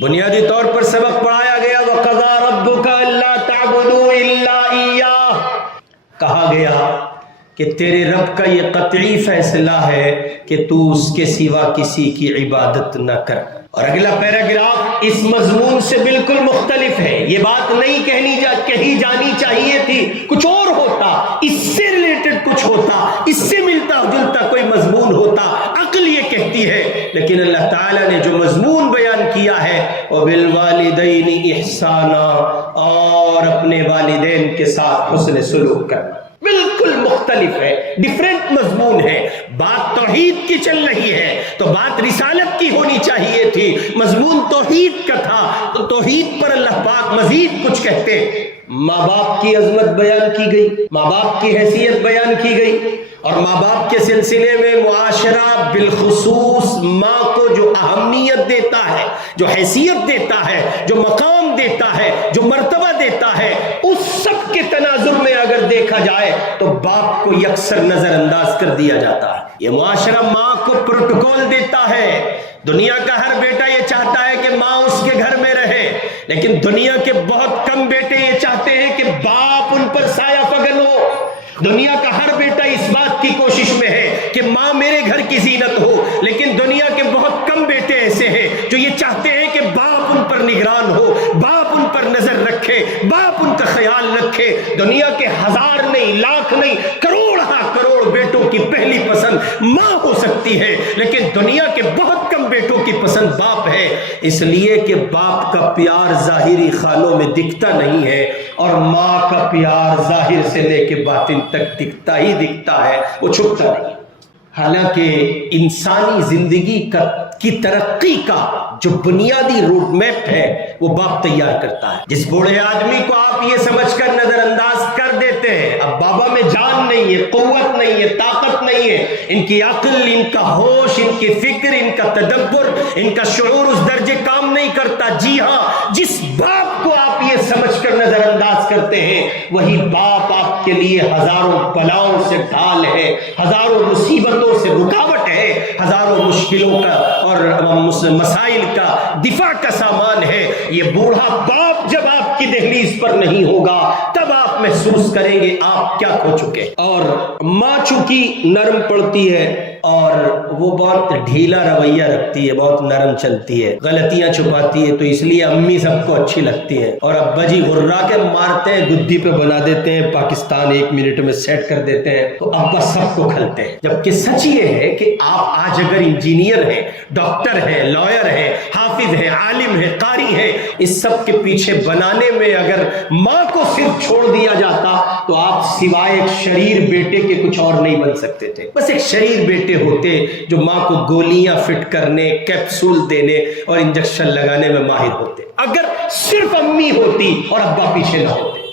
बुनियादी तौर पर सबक पढ़ाया गया वक़ज़ा रब्बुका अल्ला ताबुदू इल्ला इय्याह, कहा गया कि तेरे रब का ये कतई फैसला है कि तू उसके सिवा किसी की इबादत न कर। और अगला पैराग्राफ इस मजमून से बिल्कुल मुख्तलिफ है। ये बात नहीं कही जानी चाहिए थी, कुछ और होता, इससे रिलेटेड कुछ होता, इससे मिलता जुलता कोई मजमून होता, अक्ल ये कहती है। लेकिन अल्लाह ताला ने जो मजमून बयान किया है वो बिल वालिदैनि इहसाना, और अपने वालिदैन के साथ हुस्न सुलूक करना, बिल्कुल मुख्तलिफ है, डिफरेंट मजमून है। बात तौहीद की चल रही है तो बात रिसालत की होनी चाहिए थी। मजमून तौहीद का था तो तौहीद पर अल्लाह पाक मजीद कुछ कहते। माँ बाप की अजमत बयान की गई, माँ बाप की हैसियत बयान की गई, और माँ बाप के सिलसिले में मुआशरा बिलखुसूस माँ को जो अहमियत देता है, जो हैसियत देता है, जो मकाम देता है, जो मर्तबा देता है, उस सब के तनाजुर में अगर देखा जाए तो बाप को यकसर नजरअंदाज कर दिया जाता है। ये मुआशरा माँ को प्रोटोकॉल देता है। दुनिया का हर बेटा ये चाहता है कि माँ उसके घर में रहे, लेकिन दुनिया के बहुत कम बेटे ये चाहते हैं कि बाप उन पर साया फगन हो। दुनिया का हर बेटा इस बात की कोशिश में है कि माँ मेरे घर की जीनत हो, लेकिन दुनिया के बहुत कम बेटे ऐसे हैं जो ये चाहते हैं कि बाप उन पर निगरान हो, बाप उन पर नजर रखे, बाप उनका ख्याल रखे। दुनिया के हजार नहीं, लाख नहीं, करोड़ करोड़ बेटों की पहली पसंद माँ हो सकती है, लेकिन दुनिया के बहुत कम बेटों की पसंद बाप है, इसलिए कि बाप का प्यार जाहिरी खानों में दिखता नहीं है और माँ का प्यार जाहिर से लेके बातिन तक दिखता ही दिखता है, वो छुपता नहीं। हालांकि इंसानी जिंदगी की तरक्की का जो बुनियादी रोड मैप है वो बाप तैयार करता है। जिस बूढ़े आदमी को आप ये समझकर नजरअंदाज कर देते हैं अब बाबा में जान नहीं है, कुव्वत नहीं है, ताकत नहीं है, इनकी अक्ल, इनका होश, इनकी फिक्र, इनका तदब्बुर, इनका शऊर उस दर्जे काम नहीं करता। जी हाँ, जिस बाप को आप ये समझकर नजरअंदाज करते हैं वही बाप आपके लिए हजारों बलाओं से ढाल है, हजारों मुसीबतों से रुकावट है, हजारों मुश्किलों का और मसाइल का दिफा का सामान है। ये बूढ़ा बाप जब आपकी दहलीज पर नहीं होगा तब आप महसूस करेंगे आप क्या खो चुके। और माँ चूंकि नरम पड़ती है और वो बहुत ढीला रवैया रखती है, बहुत नरम चलती है, गलतियां छुपाती है, तो इसलिए अम्मी सबको अच्छी लगती है और अब्बा जी हुर्रा के मारते हैं, गुद्दी पे बना देते हैं, पाकिस्तान 1 मिनट में सेट कर देते हैं, तो अब्बा सबको खलते हैं। जबकि सच ये है कि आप आज अगर इंजीनियर हैं, डॉक्टर हैं, लॉयर हैं, हाफिज हैं, आलिम हैं, कारी हैं, इस सब के पीछे बनाने में अगर माँ को सिर्फ छोड़ दिया जाता तो आप सिवाय एक शरीर बेटे के कुछ और नहीं बन सकते थे। बस एक शरीर बेटे होते जो माँ को गोलियां फिट करने, कैप्सूल देने और इंजेक्शन लगाने में माहिर होते। अगर सिर्फ अम्मी होती और अब्बा पीछे ना होते।